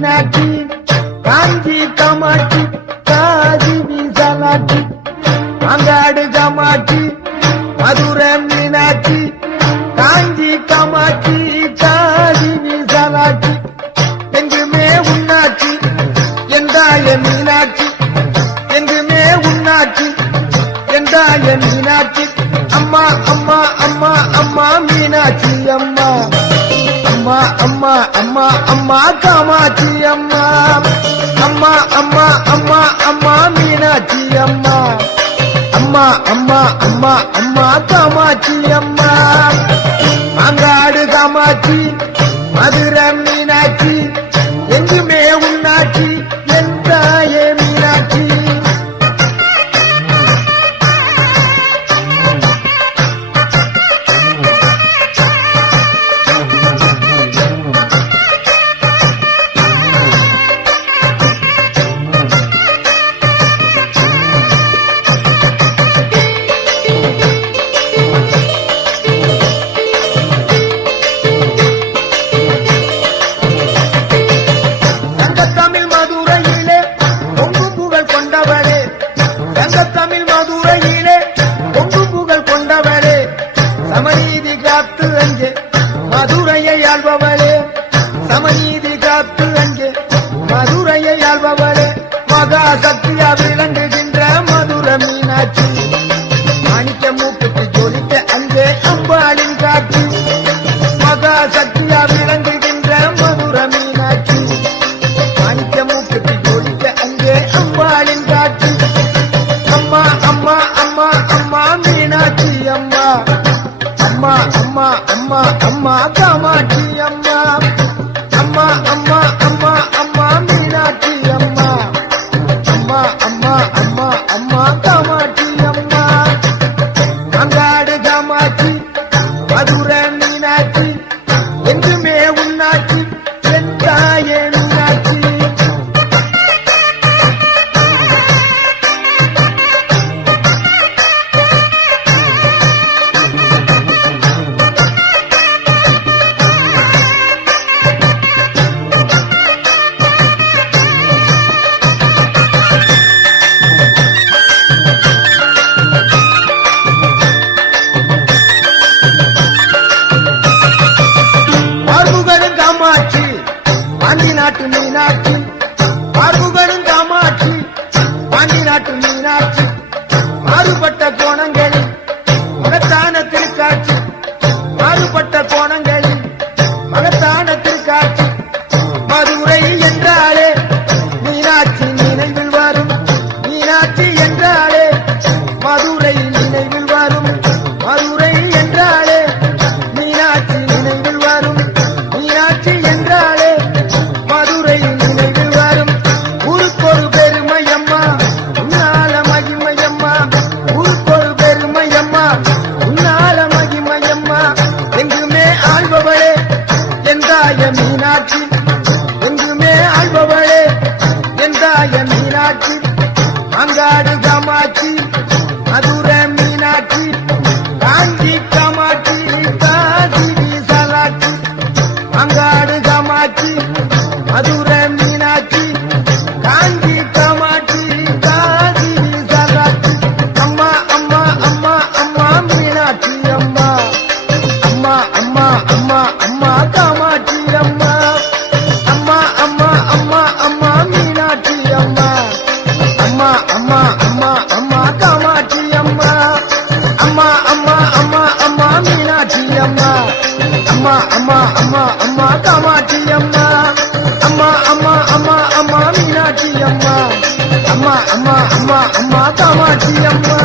மீனாட்சி காஞ்சி காமாட்சி காதி விசாலாட்சி அங்காடு காமாட்சி மதுரை மீனாட்சி காஞ்சி காமாட்சி காதி விசாலாட்சி எங்குமே உன்னாட்சி எந்தாய மீனாட்சி எங்குமே உன்னாட்சி எந்தாய மீனாட்சி அம்மா அம்மா அம்மா அம்மா மீனாட்சி அம்மா அம்மா அம்மா அம்மா அம்மா காமாட்சி அம்மா அம்மா அம்மா அம்மா அம்மா மீனாட்சி அம்மா அம்மா அம்மா அம்மா அம்மா காமாட்சி அம்மா அங்காடு காமாட்சி மதுரை மீனாட்சி எங்குமே உன்னாட்சி என் தாயே மீனாட்சி சமநீதி காத்து அங்கே மதுரையை ஆள்பவளே சமநீதி காத்து அங்கே மதுரையை ஆள்பவளே மகா சக்தியா விளங்குகின்ற மதுரை மீனாட்சி மாணிக்க மூக்குக்கு ஜோலித்த அங்கே அம்பாளின் காட்சி மகா சக்தியா விளங்குகின்ற மதுரை மீனாட்சி மாணிக்க மூக்குக்கு ஜோலித்த அங்கே அம்பாளின் காட்சி அம்மா அம்மா அம்மா அம்மா மீனாட்சி அம்மா அம்மா அம்மா அம்மா அம்மா காமாட்சி அம்மா அம்மா அம்மா அம்மா அம்மா மீனாட்சி அம்மா அம்மா அம்மா அம்மா அம்மா காமாட்சி அம்மா அங்காடு காமாட்சி மதுரை மீனாட்சி எங்குமே உன்னாட்சி என் தாயே மீனாட்சி பாண்டி நாட்டு மீனாட்சி பார்வுகளும் காமாட்சி பாண்டி நாட்டு மீனாட்சி மாறுபட்ட கோணங்களில் மகத்தான திருக்காட்சி மாறுபட்ட கோணங்களில் மகத்தான திருக்காட்சி மதுரை என்றாலே மீனாட்சி நினைவில் வரும் மீனாட்சி என்றாலே மதுரை நினைவில் வரும் மதுரை என்றாலே மீனாட்சி நினைவில் வரும் மீனாட்சி என்றாலே மதுரை நினைவில் வரும் ஊருக்கொரு பெருமையம்மா உன்னால மகிமையம்மா ஊருக்கொரு பெருமையம்மா உன்னால மகிமையம்மா எங்குமே ஆள்பவளே எந்தாய மீனாட்சி எங்குமே ஆள்பவளே எந்தாய மீனாட்சி அங்காடு காமாட்சி மதுரை மீனாட்சி காஞ்சி காமாட்சி காதி விசாலாட்சி அங்காடு காமாட்சி மதுரை மீனாட்சி காஞ்சி காமாட்சி காதி விசாலாட்சி அம்மா அம்மா அம்மா அம்மா மீனாட்சி அம்மா அம்மா அம்மா அம்மா அம்மா காமாட்சி அம்மா அம்மா அம்மா அம்மா அம்மா மீனாட்சி அம்மா அம்மா அம்மா அம்மா அம்மா காமாட்சி அம்மா அம்மா அம்மா அம்மா அம்மா மீனாட்சி அம்மா அம்மா அம்மா அம்மா அம்மா காமாட்சி அம்மா அம்மா அம்மா அம்மா அம்மா மீனாட்சி அம்மா அம்மா அம்மா அம்மா அம்மா காமாட்சி அம்மா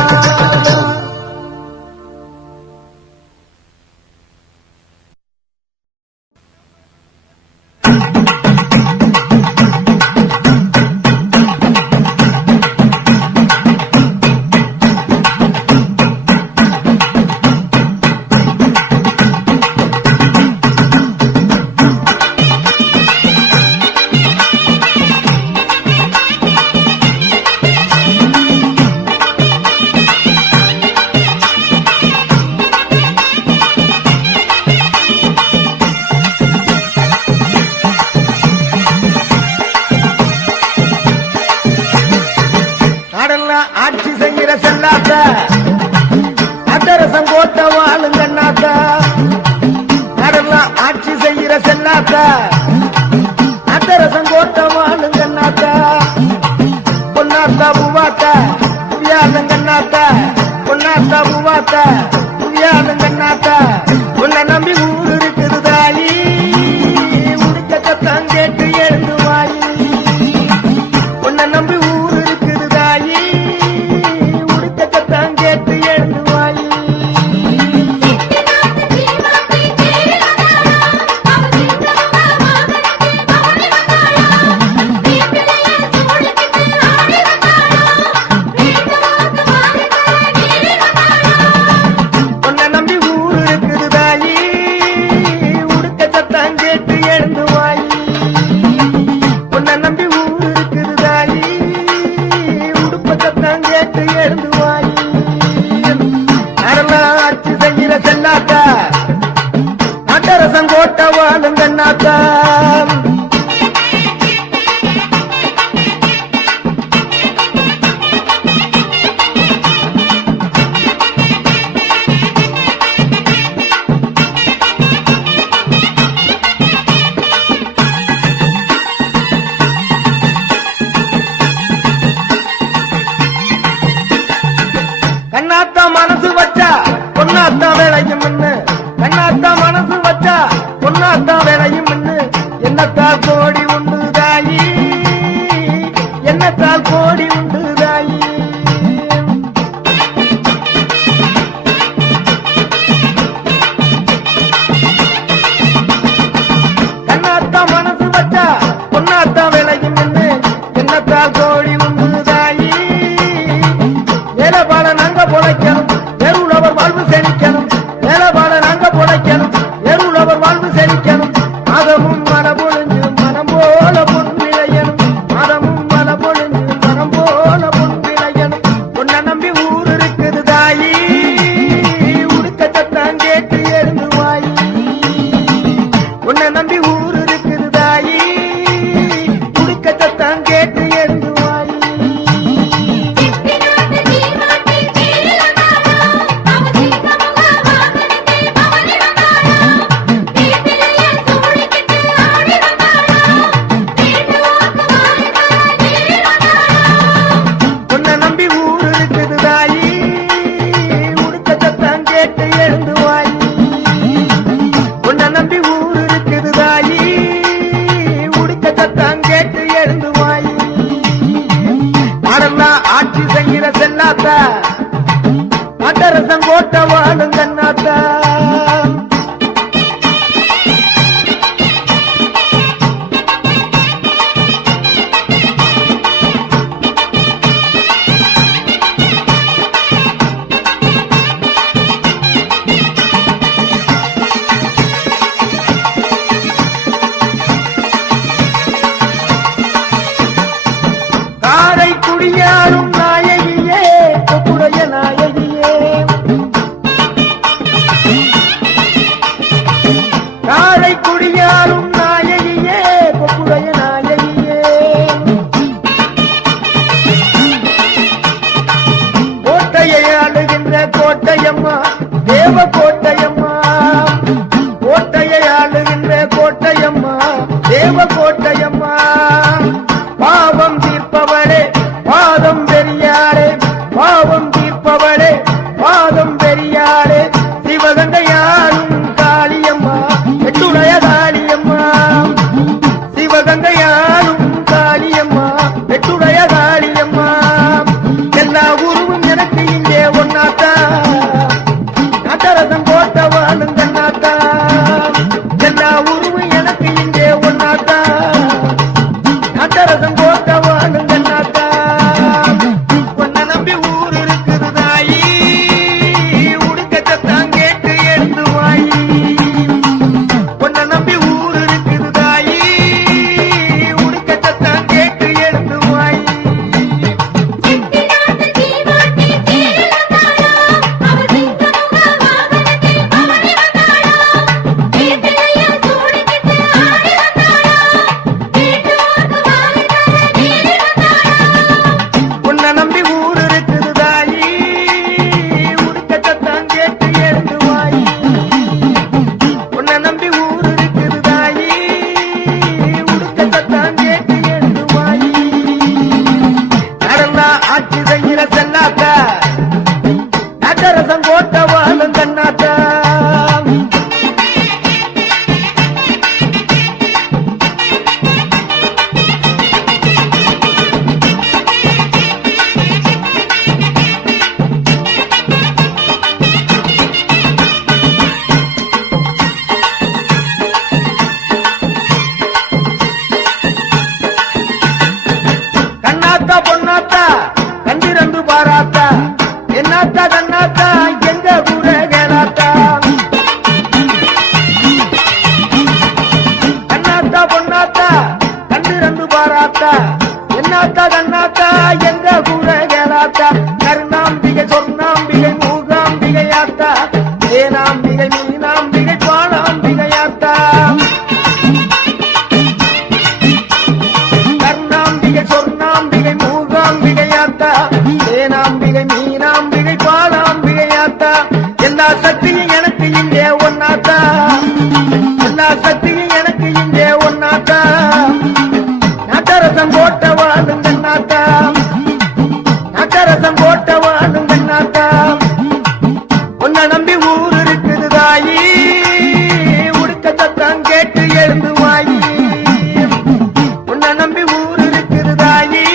செல்லாத்த அட்டரசம் கோட்ட வாழுங்கண்ணாத்த கடலாம் ஆட்சி செய்கிற செல்லாத்த அட்டரசம் கோட்ட வாழுங்கண்ணாத்த பொன்னாத்தா பூவாத்த புவியாளுங்கண்ணாத்த பொன்னாத்தா பூவாத்த புவியாளுங்கண்ணாத்த உன்னை நம்பி ஊர் இருக்குது தாயி உடுக்கத்தான் கேட்டு எழுந்து வாயி உன்னை நம்பி ஊர் இருக்குது தாயி உடுக்கத்தான் கேட்டு எழுந்து வாயி உன்னை நம்பி ஊர் இருக்குது தாயி உடுக்கத்தான் கேட்டு எழுந்து வாயி உன்னை நம்பி ஊர் இருக்குது தாயி உடுப்பத்தான் கேட்டு எழுந்து வாயி அறலாம் ஆட்சி செய்கிற செல்லாத்தா அட்டரசம் கோட்ட வாழுங்கண்ணாத்தா கண்ணாத்தா மனசு வச்சா பொன்னாத்தா வேலையும் முன்னு கண்ணாத்தா மனசு வச்சா பொன்னாத்தா வேலையும் முன்னு என்னத்தால் கோடி உண்டு தாயி என்னத்தால் கோடி உண்டு தாயி கண்ணாத்தா மனசு வச்சா பொன்னாத்தா வேலையும் முன்னு என்னத்தால் கோடி உண்டு தாயி வேலைபாட நாங்க பொழைக்கணும் தெருவுலவர் வாழ்வு செழிக்கணும் வேலைபாட நாங்க பொழைக்கணும் தெருவுலவர் வாழ்வு செழிக்கணும் மதமும் மனபொழிஞ்சு மனம் போல பொன் விளையணும் மதமும் மனபொழிஞ்சு மனம் போல பொன் விளையணும் உன்னை நம்பி ஊர் இருக்குது தாயி உடுக்கத்தான் கேட்டு எழுந்து வாயி உன்னை நம்பி ஊர் இருக்குது தாயி உடுக்கத்தான் கேட்டு எழுந்து வாயி உன்னை நம்பி ஊர் இருக்குது தாயி உடுக்கத்தான் கேட்டு எழுந்து வாயி உன்னை நம்பி ஊர் இருக்குது தாயி உடுக்கத்தான் கேட்டு எழுந்து வாயி நாடெல்லாம் ஆட்சி செய்கிற செல்லாத்தா அட்டரசம் கோட்ட வாழுங்கண்ணாத்தா காரை குடியாரும் நாயகியே கொப்புடைய நாயகியே எல்லா சக்தியும் எனக்கு இங்கே ஒன்னாத்தா, எல்லா சக்தியும் எனக்கு இங்கே ஒன்னாத்தா, நாட்டரசம் போட்ட வாழுங்க நாத்தா, நாட்டரசம் போட்ட வாழுங்க நாத்தா, உன்னை நம்பி ஊர் இருக்குது தாயி, உடுக்க சத்தம் கேட்டு எழுந்து வாயி, உன்னை நம்பி ஊர் இருக்குது தாயி,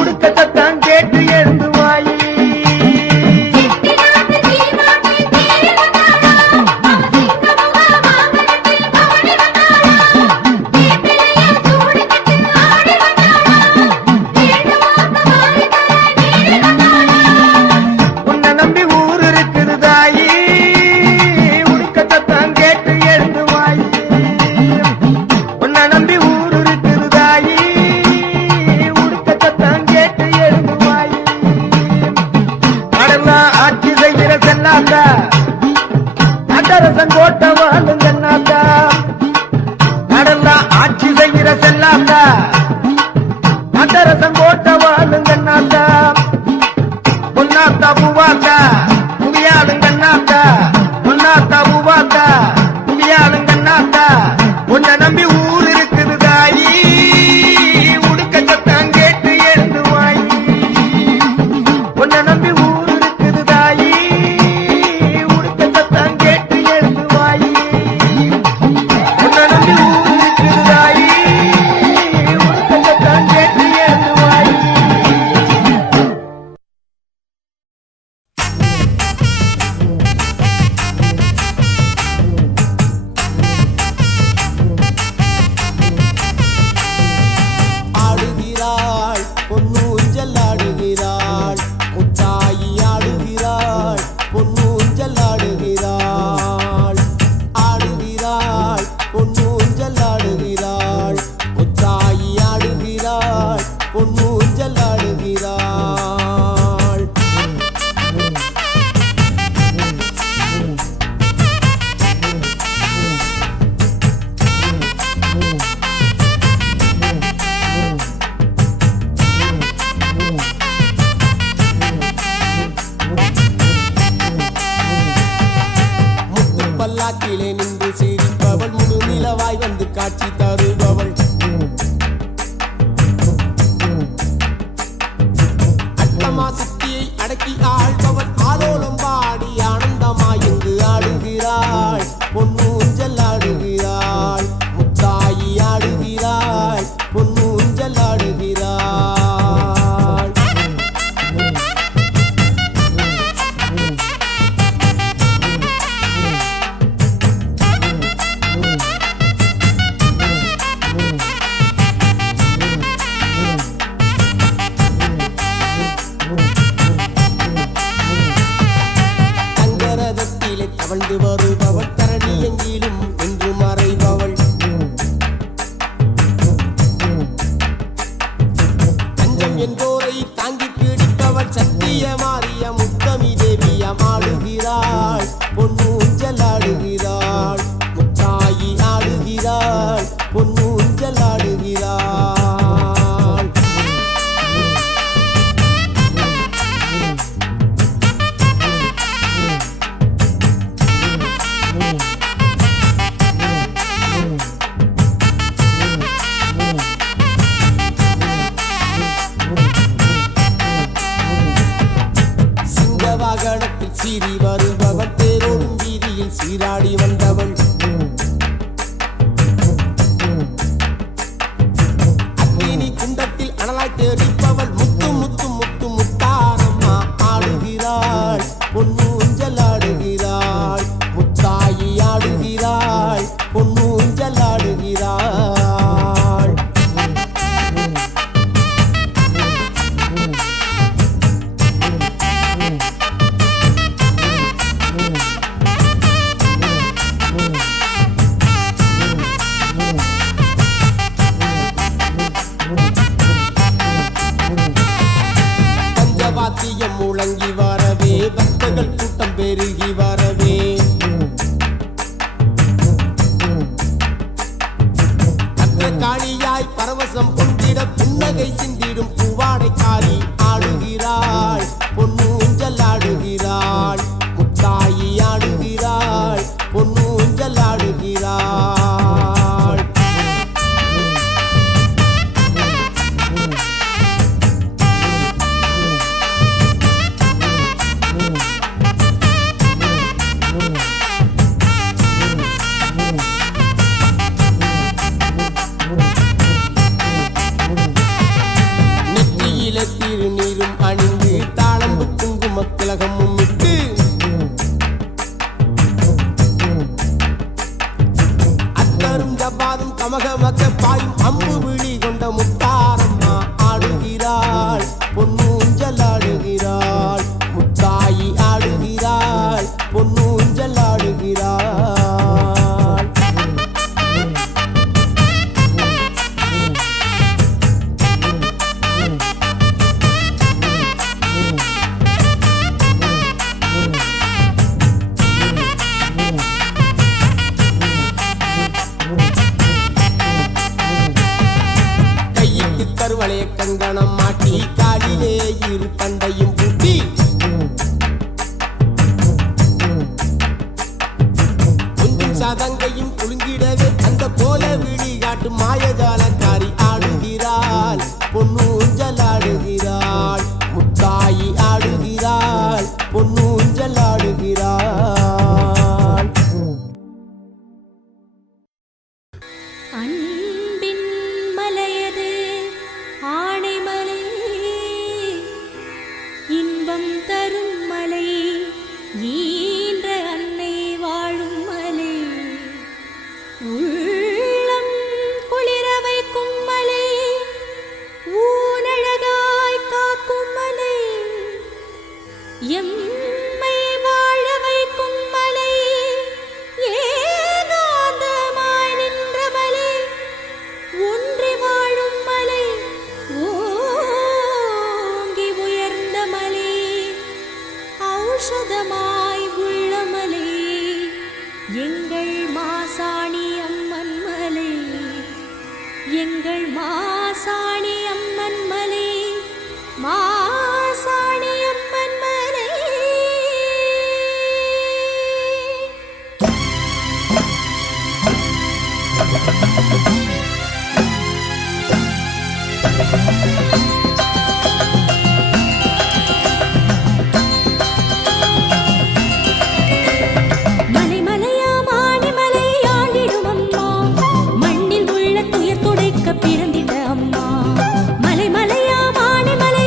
உடுக்க சத்தம் கேட்டு எழுந்து வாயி. நாட்டரசன் கோட்ட வாழுங்க நாத்தா, நடெல்லாம் ஆட்சி செய்கிற செல்லாத்தா, நாட்டரசன் கோட்ட வாழுங்க நாத்தா, பொன்னாத்தா பூவாத்தா முடியாளுங்க நாத்தா, பொன்னாத்தா பூவாத்தா முடியாளுங்க நாத்தா, உன்னை நம்பி ஊர் இருக்குது தாயி, உடுக்க சத்தம் கேட்டு எழுந்து வாயி, உன்னை நம்பி ஊர் இருக்குது தாயி, உடுக்க சத்தம் கேட்டு எழுந்து வாயி, உன்னை நம்பி ஊர் இருக்குது தாயி, உடுக்க சத்தம் கேட்டு எழுந்து வாயி. ஆடுகிறாள் பொன்னூஞ்சல் ஆடுகிறாள், முத்தாயி ஆடுகிறாள் பொன்னூஞ்சல் ஆடுகிறாள், ஆடுகிறாள் பொன்னூஞ்சல் ஆடுகிறாள், முத்தாயி ஆடுகிறாள் பொன்னூஞ்சல் ஆடுகிறாள். முத்து பல்லாக்கிலே நின்று சிரிப்பவள், முழு நிலவாய் வந்து காட்சி தருபவள், அட்டமா சக்தியை அடக்கி ஆள்பவள், ஆலோலம் பாடி ஆனந்தமாய் இங்கு ஆடுகிறாள் பொன்னூஞ்சல் ஆடுகிறாள், முத்தாயி ஆடுகிறாள் பொன்னூஞ்சல் ஆடுகிறாள். தங்கரதத்திலே தவழ்ந்து வருபவள், தரணி எங்கிலும் என்று மறைபவள், தஞ்சம் என்போரை தாங்கி பிடிப்பவள், சத்திய மாறிய முத்தமி தேவியம் ஆடுகிறாள் பொன்னூஞ்சல் ஆடுகிறாள், முத்தாயி ஆடுகிறாள் பொன்னூஞ்சல் ஆடுகிறாள். சிங்கவாகனத்தில் சீறி வருபவள், தேரோடும் வீதியில் சீராடி வந்தவள், அக்னி குண்டத்தில் அனலாய் தெரிப்பவள், முத்து முத்து முத்து முத்தாரம்மா ஆடுகிறாள் பொன்னூஞ்சல் ஆடுகிறாள், முத்தாயி ஆடுகிறாள் பொன்னூஞ்சல் ஆடுகிறாள். கருவளைய கங்கணம் மாட்டி காலிலே இரு பண்டையும் பூட்டி கொஞ்சம் சதங்கையும் குலுங்கிடவே அந்த கோல விழி காட்டு மாயஜாலக்காரி ஆடுகிறாள் பொண்ணு ஊஞ்சல் ஆடுகிறாள் முத்தாயி ஆடுகிறாள் பொண்ணு ஊஞ்சல் ஆடுகிறாள் அன்பின் மலையது ஆணைமலை இன்பம் தரும் மலை ஈன்ற அன்னை வாழும் மலை உள்ளம் குளிர வைக்கும் மலை ஊனழகாய் காக்கும் மலை எம்மை வாழ வைக்கும் மலை ஏகாந்தமாய் நின்ற மலை ஒன்றி வாழும் மலை ஓங்கி உயர்ந்த மலை ஔஷதமாய் உள்ள மலை எங்கள் மாசாணி அம்மன் மலை எங்கள் மாசாணி அம்மன் மலை மாசாணி அம்மன் மலை மலை மலையா மாணி மலை ஆண்டிடும் அம்மா மண்ணில் உள்ள துயர் துடைக்க பிறந்திட அம்மா மலை மலையா மாணி மலை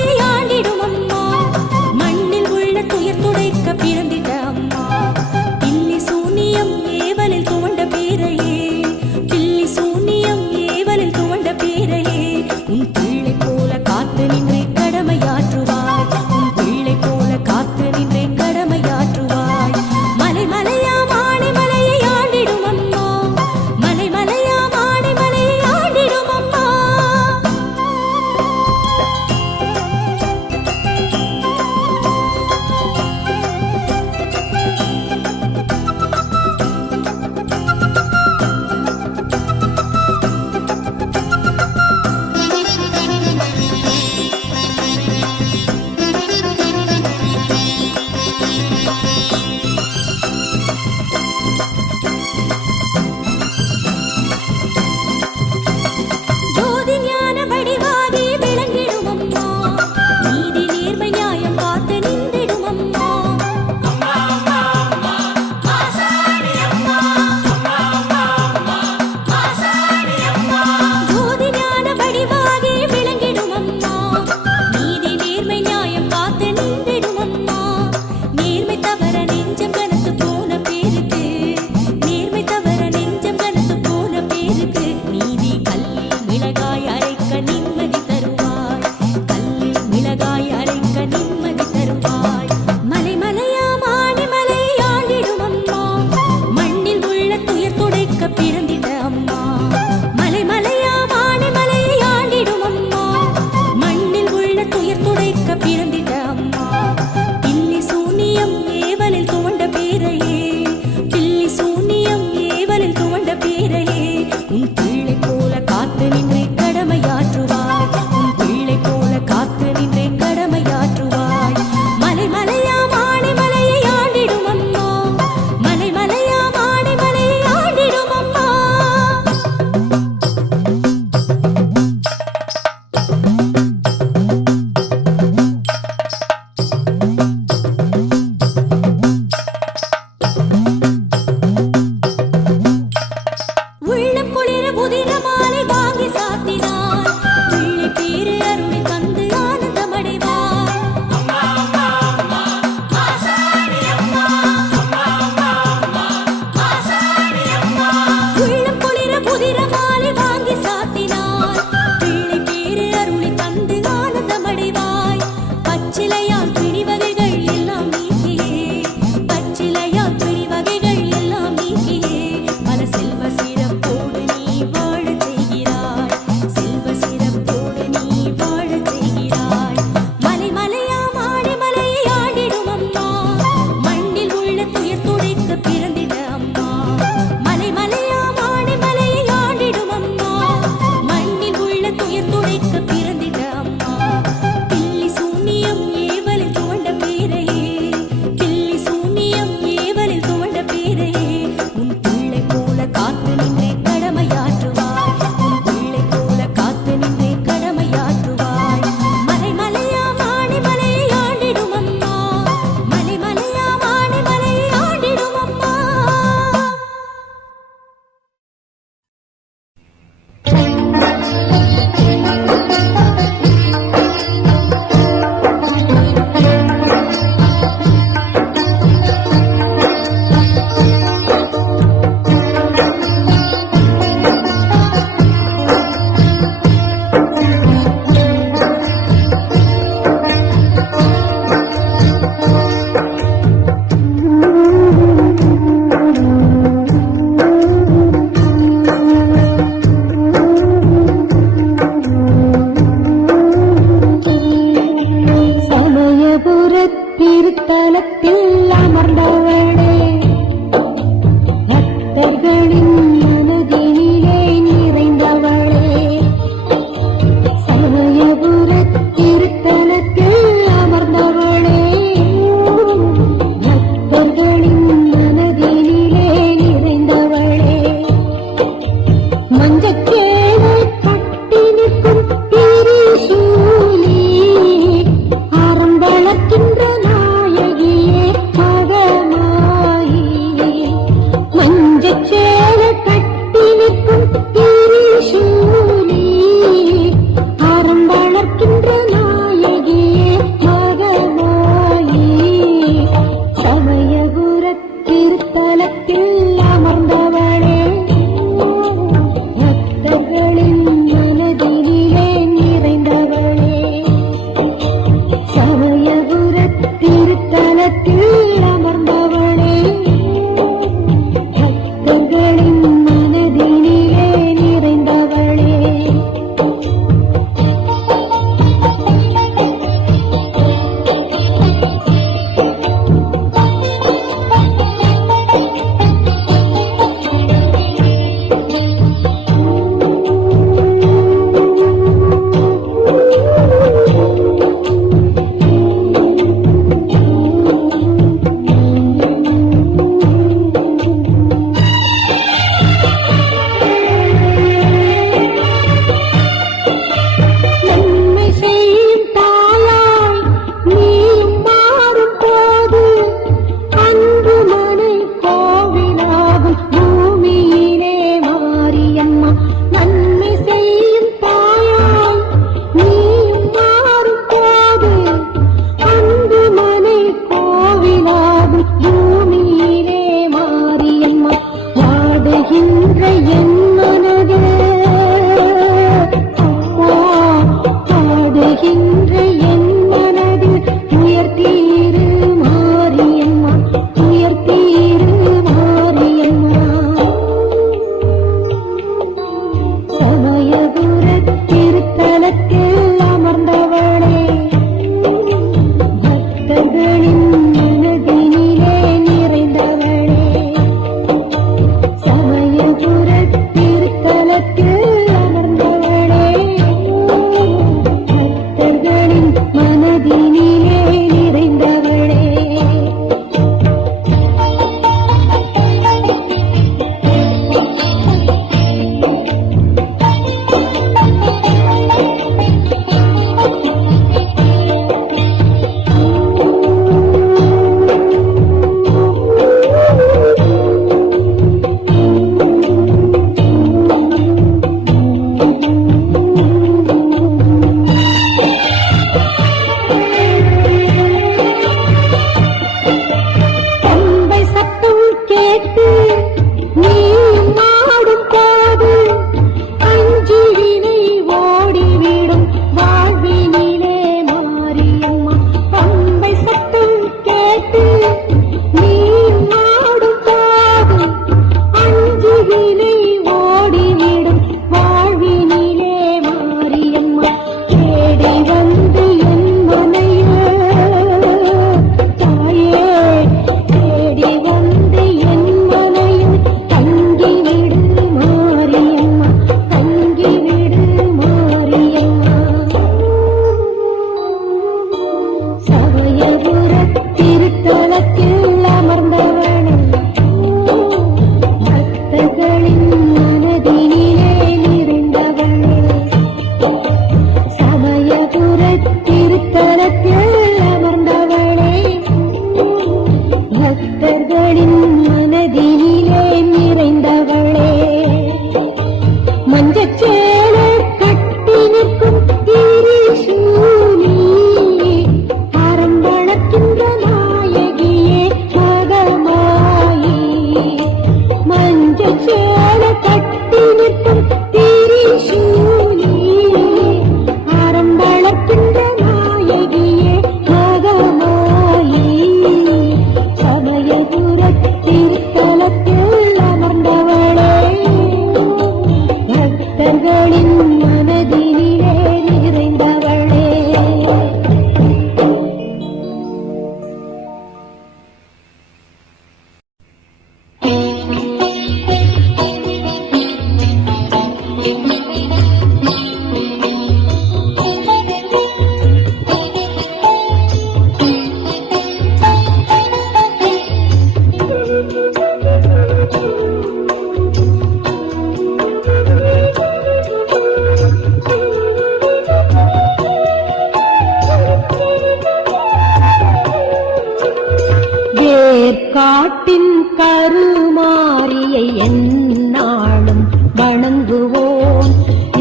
காட்டின் கருமாரியை எந்நாளும் வணங்குவோம்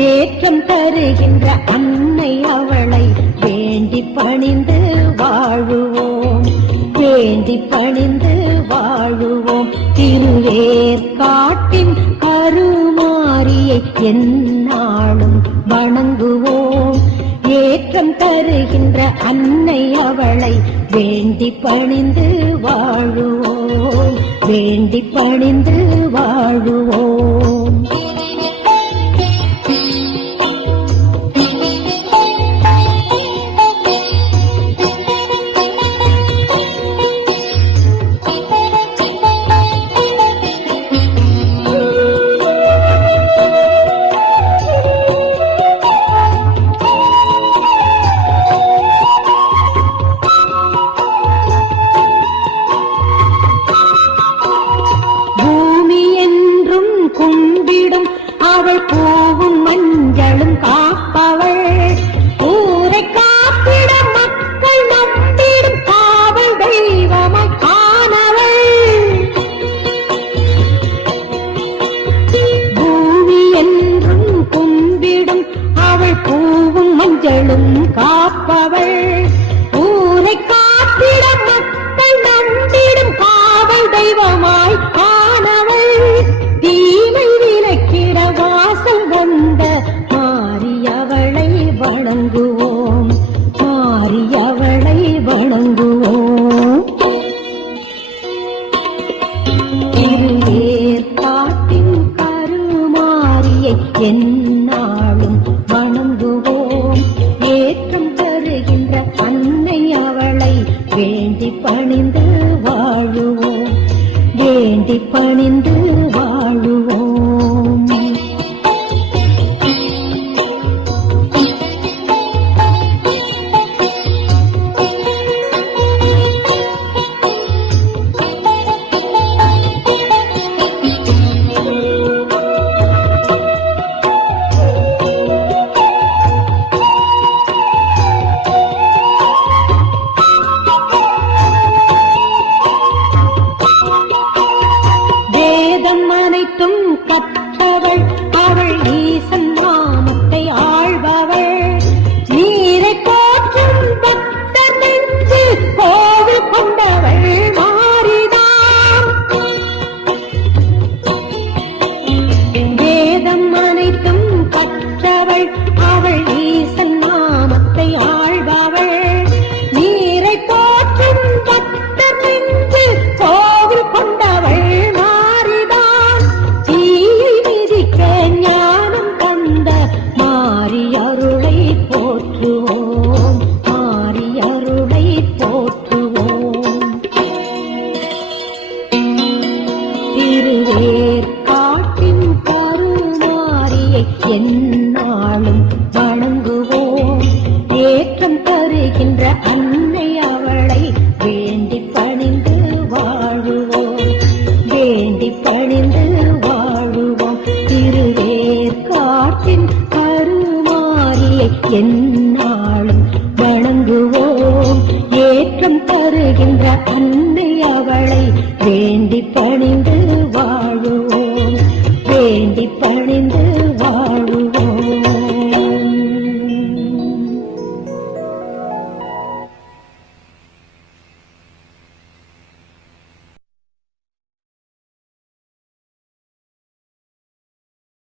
ஏற்றம் தருகின்ற அன்னை அவளை வேண்டி பணிந்து வாழுவோம் வேண்டி பணிந்து வாழுவோம் திருவேற்காட்டின் கருமாரியை எந்நாளும் வணங்குவோம் ஏற்றம் தருகின்ற அன்னை அவளை வேண்டி பணிந்து வாழுவோம் வேண்டி பணிந்து வாழுவோம் பூவும் மஞ்சளும் காப்பவள் ஊரை காப்பிட மக்கள் நம்பிடும் காவல் தெய்வமாய் காணவள் பூமி என்றும் கும்பிடும் அவள் பூவும் மஞ்சளும் காப்பவள் ஊரை காப்பிட மக்கள் நம்பிடும் காவல் தெய்வமாய் காணவள் தீமை விலக்கிட வாசல் வந்த மாரியவளை வணங்குவோம் மாரியவளை வணங்குவோம் திருவேற்காட்டின் கருமாரியை எந்நாளும் வணங்குவோம் ஏற்றம் தருகின்ற அன்னை அவளை வேண்டி பணிந்து வாழுவோம் வேண்டி பணிந்து வாழுவோம் அனைத்தும் கற்றவள் அவள் ஈசன் நாமத்தை ஆழ்பவள் நீரை போற்றும் பக்தர் நெஞ்சு கோவில் கொண்டவள் மாறினான் வேதம் அனைத்தும் கற்றவள் அவள் ஈசன் நாமத்தை ஆழ்பவள் நீரை போற்றும் பக்தர் நெஞ்சு கோவில் கொண்டவள் ஞானம் தந்த மாரியருளை போற்றுவோம் மாரியருளை போற்றுவோம் திருவேற்காட்டின் கருமாரியை எந்நாளும் வணங்குவோம் ஏற்றம் தருகின்ற அன்னை அவளை வேண்டி பணிந்து வாழுவோம் வேண்டி பணிந்து வாழுவோம் திருவேற்காட்டின் கருமாரியை எந்நாளும் வணங்குவோம் ஏற்றம் தருகின்ற அன்னை அவளை வேண்டி பணிந்து